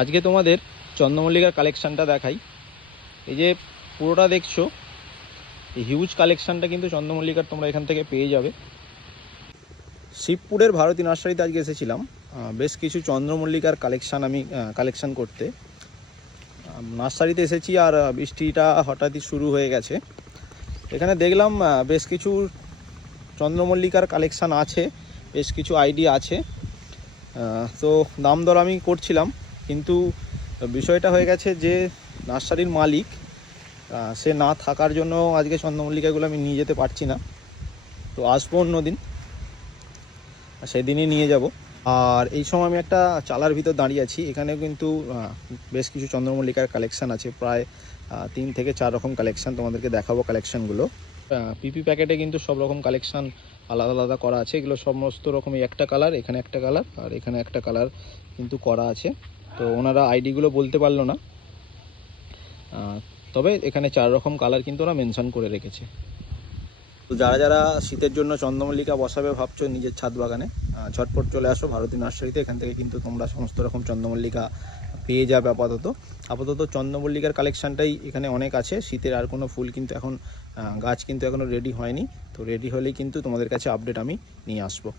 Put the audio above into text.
আজকে তোমাদের চন্দ্রমল্লিকার কালেকশানটা দেখাই। এই যে পুরোটা দেখছো, এই হিউজ কালেকশানটা কিন্তু চন্দ্রমল্লিকার তোমরা এখান থেকে পেয়ে যাবে। শিবপুরের ভারতী নার্সারিতে আজকে এসেছিলাম বেশ কিছু চন্দ্রমল্লিকার কালেকশান করতে। নার্সারিতে এসেছি আর বৃষ্টিটা হঠাৎই শুরু হয়ে গেছে। এখানে দেখলাম বেশ কিছু চন্দ্রমল্লিকার কালেকশান আছে, বেশ কিছু আইডি আছে। তো দাম দর আমি করছিলাম, কিন্তু বিষয়টা হয়ে গেছে যে নার্সারির মালিক সে না থাকার জন্য আজকে চন্দ্রমল্লিকাগুলো আমি নিয়ে যেতে পারছি না। তো আসবো অন্যদিন, সেদিনই নিয়ে যাব। আর এই সময় আমি একটা চালার ভিতর দাঁড়িয়ে আছি। এখানে কিন্তু বেশ কিছু চন্দ্রমল্লিকার কালেকশান আছে, প্রায় 3 থেকে 4 রকম কালেকশান তোমাদেরকে দেখাবো। কালেকশানগুলো পিপি প্যাকেটে কিন্তু সব রকম কালেকশান আলাদা আলাদা করা আছে। এগুলো সমস্ত রকমই একটা কালার, এখানে একটা কালার আর এখানে একটা কালার কিন্তু করা আছে। তো ওনারা আইডিগুলো বলতে পারলো না, তবে এখানে 4 রকম কালার কিন্তু ওরা মেনশন করে রেখেছে। তো যারা যারা শীতের জন্য চন্দ্রমল্লিকা বসাবে ভাবছো নিজের ছাদ বাগানে, ঝটপট চলে আসো ভারতী নার্সারিতে। এখান থেকে কিন্তু তোমরা সমস্ত রকম চন্দ্রমল্লিকা পেয়ে যাবে। আপাতত চন্দ্রমল্লিকার কালেকশানটাই এখানে অনেক আছে। শীতের আর কোনো ফুল কিন্তু এখন গাছ কিন্তু এখনও রেডি হয়নি। তো রেডি হলেই কিন্তু তোমাদের কাছে আপডেট আমি নিয়ে আসবো।